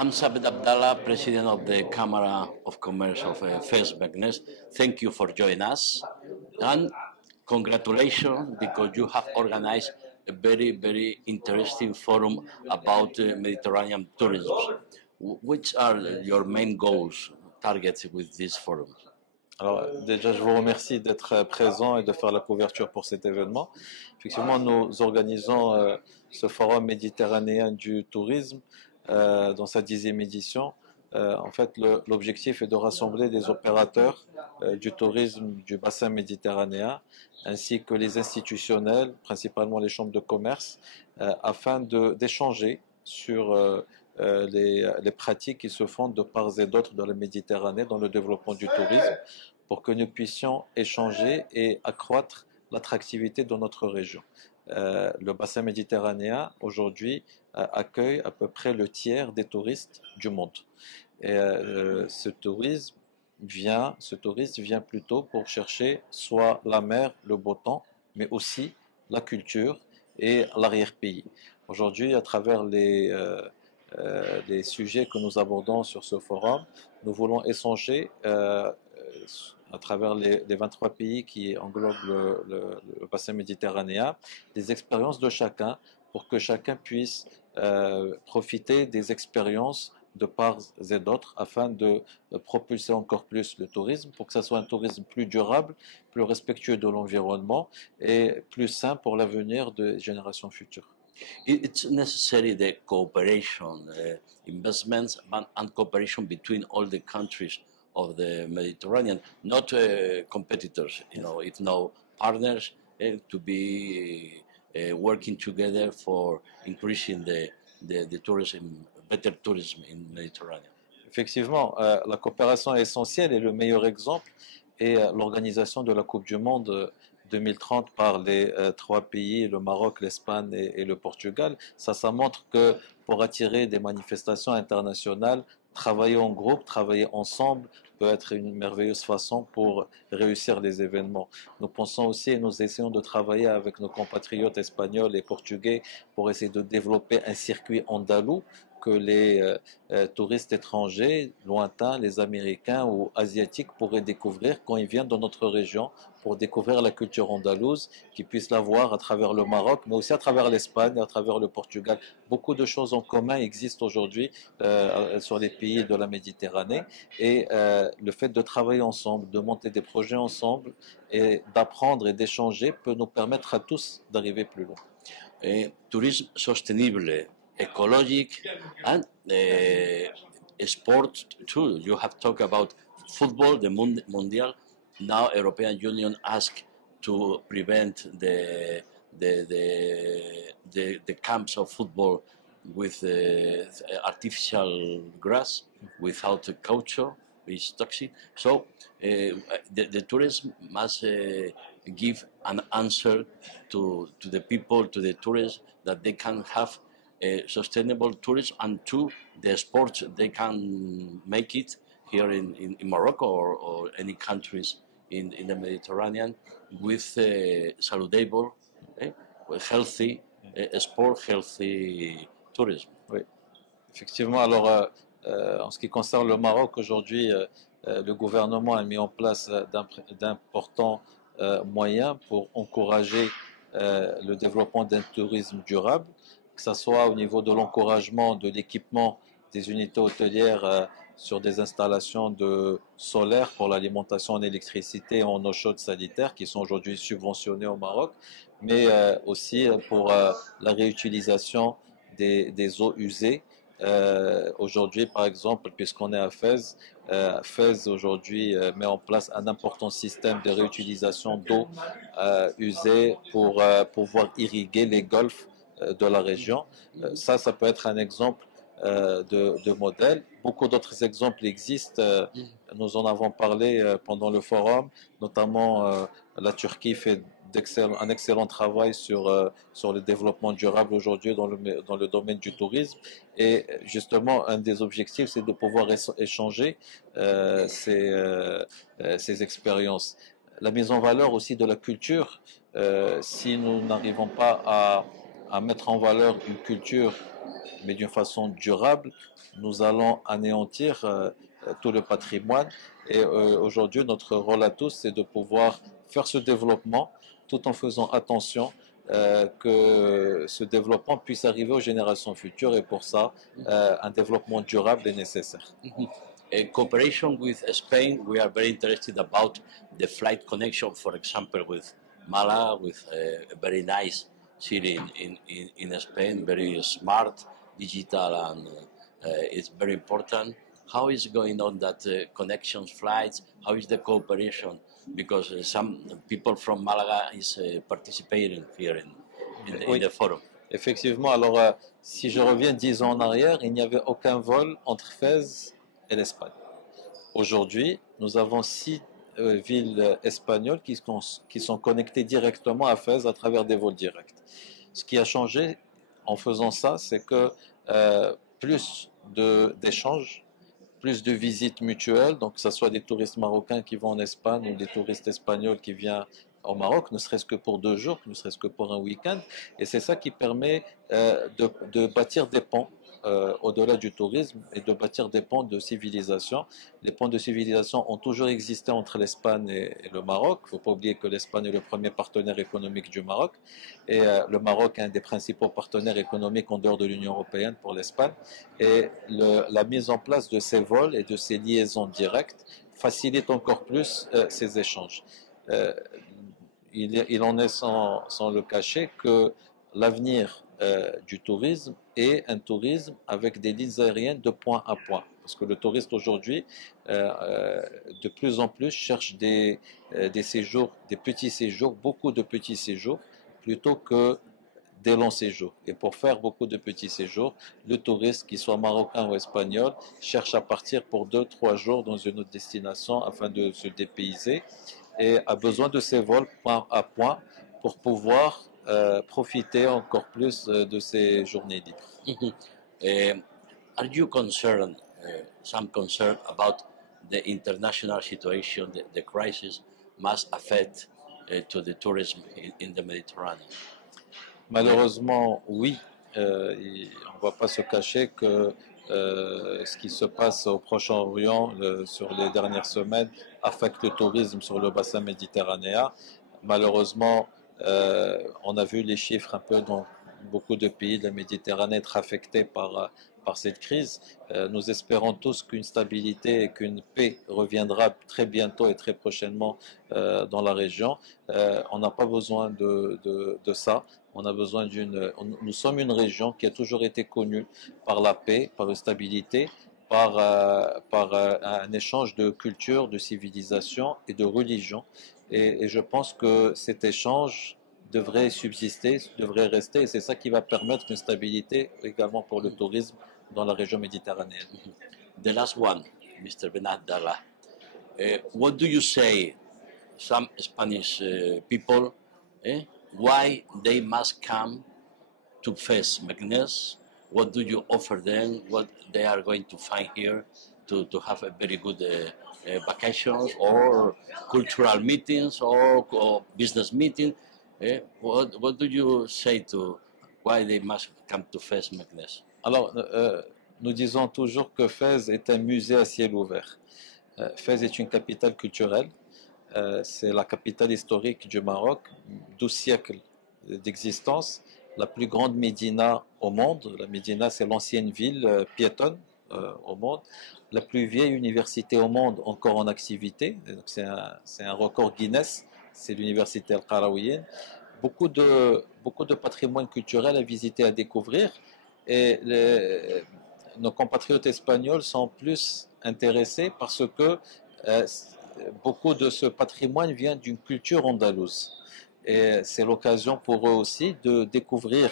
Hamza Ben Abdallah, President of the Camera of Commerce of Fes Meknes. Thank you for joining us, and congratulations because you have organized a very, very interesting forum about Mediterranean tourism. Which are your main goals, targets with this forum? Alors déjà, je vous remercie d'être présent et de faire la couverture pour cet événement. Effectivement, nous organisons ce forum méditerranéen du tourisme dans sa 10e édition. En fait, l'objectif est de rassembler des opérateurs du tourisme du bassin méditerranéen, ainsi que les institutionnels, principalement les chambres de commerce, afin d'échanger sur les pratiques qui se font de part et d'autre dans la Méditerranée, dans le développement du tourisme, pour que nous puissions échanger et accroître l'attractivité de notre région. Le bassin méditerranéen, aujourd'hui, accueille à peu près le tiers des touristes du monde. Et ce touriste vient plutôt pour chercher soit la mer, le beau temps, mais aussi la culture et l'arrière-pays. Aujourd'hui, à travers les sujets que nous abordons sur ce forum, nous voulons échanger à travers les 23 pays qui englobent le bassin méditerranéen, des expériences de chacun pour que chacun puisse profiter des expériences de part et d'autre afin de propulser encore plus le tourisme pour que ce soit un tourisme plus durable, plus respectueux de l'environnement et plus sain pour l'avenir des générations futures. It's necessary the cooperation, investments, and cooperation between all the countries of the Mediterranean, not competitors. It's now partners to be working together for increasing the tourism, better tourism in Mediterranean. Effectivement, la coopération est essentielle et le meilleur exemple est l'organisation de la Coupe du Monde 2030 par les 3 pays, le Maroc, l'Espagne et le Portugal. Ça montre que pour attirer des manifestations internationales, travailler en groupe, travailler ensemble peut être une merveilleuse façon pour réussir les événements. Nous pensons aussi et nous essayons de travailler avec nos compatriotes espagnols et portugais pour essayer de développer un circuit andalou que les touristes étrangers, lointains, les Américains ou Asiatiques pourraient découvrir quand ils viennent dans notre région pour découvrir la culture andalouse, qu'ils puissent la voir à travers le Maroc, mais aussi à travers l'Espagne, à travers le Portugal. Beaucoup de choses en commun existent aujourd'hui sur les pays de la Méditerranée et le fait de travailler ensemble, de monter des projets ensemble et d'apprendre et d'échanger peut nous permettre à tous d'arriver plus loin. Tourisme sostenible, ecologic, and sport too. You have talked about football, the Mundial. Now European Union asked to prevent the camps of football with artificial grass without a culture. Is toxic. So the tourism must give an answer to the people, to the tourists, that they can have sustainable tourism, and to the sports they can make it here in Morocco or any countries in the Mediterranean with saludable, healthy sport, healthy tourism. Oui, effectivement. Alors, en ce qui concerne le Maroc, aujourd'hui, le gouvernement a mis en place d'importants moyens pour encourager le développement d'un tourisme durable, que ce soit au niveau de l'encouragement de l'équipement des unités hôtelières sur des installations solaires pour l'alimentation en électricité et en eau chaude sanitaire qui sont aujourd'hui subventionnées au Maroc, mais aussi pour la réutilisation des eaux usées. Aujourd'hui, par exemple, puisqu'on est à Fès, Fès aujourd'hui met en place un important système de réutilisation d'eau usée pour pouvoir irriguer les golfs de la région. Ça peut être un exemple de modèle. Beaucoup d'autres exemples existent. Nous en avons parlé pendant le forum, notamment la Turquie fait un excellent travail sur le développement durable aujourd'hui dans le domaine du tourisme. Et justement, un des objectifs, c'est de pouvoir échanger ces expériences. La mise en valeur aussi de la culture, si nous n'arrivons pas à mettre en valeur une culture, mais d'une façon durable, nous allons anéantir tout le patrimoine. Et aujourd'hui, notre rôle à tous, c'est de pouvoir faire ce développement tout en faisant attention que ce développement puisse arriver aux générations futures. Et pour ça, un développement durable est nécessaire. In cooperation with Spain, we are very interested about the flight connection, for example, with Malaga, with a very nice city in Spain, very smart, digital, and it's very important. How is going on that connections, flights? How is the cooperation? Because some people from Malaga is participating here in the forum. Effectivement, alors si je reviens 10 ans en arrière, il n'y avait aucun vol entre Fès et l'Espagne. Aujourd'hui, nous avons 6 villes espagnoles qui sont connectées directement à Fès à travers des vols directs. Ce qui a changé en faisant ça, c'est que plus d'échanges, plus de visites mutuelles, donc que ce soit des touristes marocains qui vont en Espagne ou des touristes espagnols qui viennent au Maroc, ne serait-ce que pour 2 jours, ne serait-ce que pour un week-end. Et c'est ça qui permet de bâtir des ponts au-delà du tourisme et de bâtir des ponts de civilisation. Les ponts de civilisation ont toujours existé entre l'Espagne et le Maroc. Il ne faut pas oublier que l'Espagne est le premier partenaire économique du Maroc et le Maroc est un des principaux partenaires économiques en dehors de l'Union européenne pour l'Espagne. Et la mise en place de ces vols et de ces liaisons directes facilite encore plus ces échanges. Il en est sans le cacher que l'avenir du tourisme est un tourisme avec des lignes aériennes de point à point. Parce que le touriste aujourd'hui, de plus en plus, cherche des séjours, des petits séjours, beaucoup de petits séjours, plutôt que des longs séjours. Et pour faire beaucoup de petits séjours, le touriste, qu'il soit marocain ou espagnol, cherche à partir pour 2-3 jours dans une autre destination afin de se dépayser et a besoin de ces vols point à point pour pouvoir profiter encore plus de ces journées libres. Are you concerned, some concern about the international situation, the crisis must affect to the tourism in the Mediterranean? Malheureusement, oui. On ne va pas se cacher que ce qui se passe au Proche-Orient sur les dernières semaines affecte le tourisme sur le bassin méditerranéen. Malheureusement, on a vu les chiffres un peu dans beaucoup de pays de la Méditerranée être affectés par cette crise. Nous espérons tous qu'une stabilité et qu'une paix reviendra très bientôt et très prochainement dans la région. On n'a pas besoin de ça. On a besoin nous sommes une région qui a toujours été connue par la paix, par la stabilité, par un échange de culture, de civilisation et de religion. Et je pense que cet échange devrait subsister, devrait rester, et c'est ça qui va permettre une stabilité également pour le tourisme dans la région méditerranéenne. The last one, Mr. Benadala. What do you say, some Spanish people, why they must come to Fes Meknes? What do you offer them? What they are going to find here to have a very good vacations or cultural meetings or business meetings? What do you say to why they must come to Fes Meknes? Alors, nous disons toujours que Fès est un musée à ciel ouvert. Fès est une capitale culturelle. C'est la capitale historique du Maroc, 12 siècles d'existence. La plus grande médina au monde. La médina, c'est l'ancienne ville piétonne au monde. La plus vieille université au monde encore en activité. C'est un record Guinness. C'est l'université Al-Qarawiyyin. Beaucoup de patrimoine culturel à visiter, à découvrir. Et nos compatriotes espagnols sont plus intéressés parce que beaucoup de ce patrimoine vient d'une culture andalouse. Et c'est l'occasion pour eux aussi de découvrir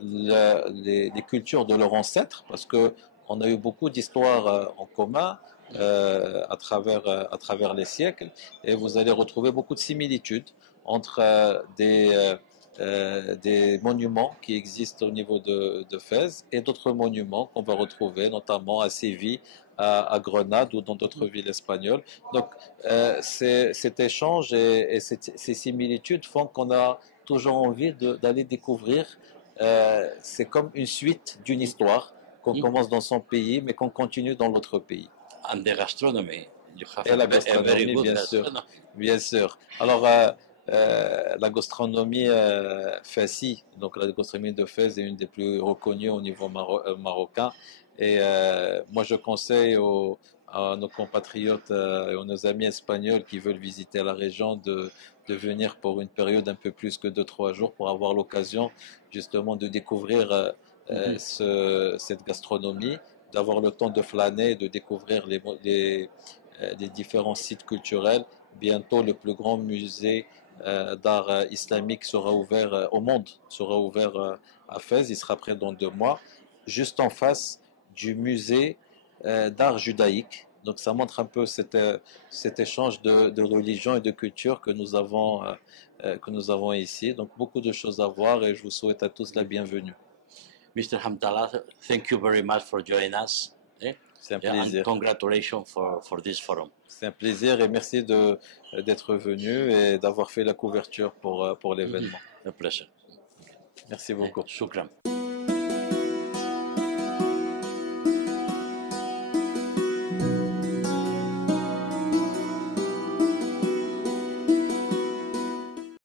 les cultures de leurs ancêtres, parce qu'on a eu beaucoup d'histoires en commun à travers les siècles, et vous allez retrouver beaucoup de similitudes entre des monuments qui existent au niveau de Fès et d'autres monuments qu'on va retrouver notamment à Séville, à Grenade ou dans d'autres villes espagnoles. Donc cet échange et ces similitudes font qu'on a toujours envie d'aller découvrir c'est comme une suite d'une histoire qu'on commence dans son pays, mais qu'on continue dans l'autre pays. And the gastronomy. You have Et la a very gastronomie, good bien sûr. gastronomy. Bien sûr. Alors, la gastronomie Fessi, donc la gastronomie de Fès est une des plus reconnues au niveau marocain. Et moi, je conseille à nos compatriotes et à nos amis espagnols qui veulent visiter la région de venir pour une période un peu plus que 2-3 jours pour avoir l'occasion justement de découvrir cette gastronomie, d'avoir le temps de flâner, de découvrir les différents sites culturels. Bientôt, le plus grand musée d'art islamique sera ouvert au monde, sera ouvert à Fès. Il sera prêt dans 2 mois, juste en face du musée d'art judaïque. Donc ça montre un peu cet échange de religion et de culture que nous avons ici. Donc beaucoup de choses à voir et je vous souhaite à tous la bienvenue. Mr. Hamdallah, thank you very much for joining us. C'est un Yeah, and plaisir. congratulations for this forum. C'est un plaisir et merci d'être venu et d'avoir fait la couverture pour l'événement. A pleasure. Merci beaucoup. Shukran.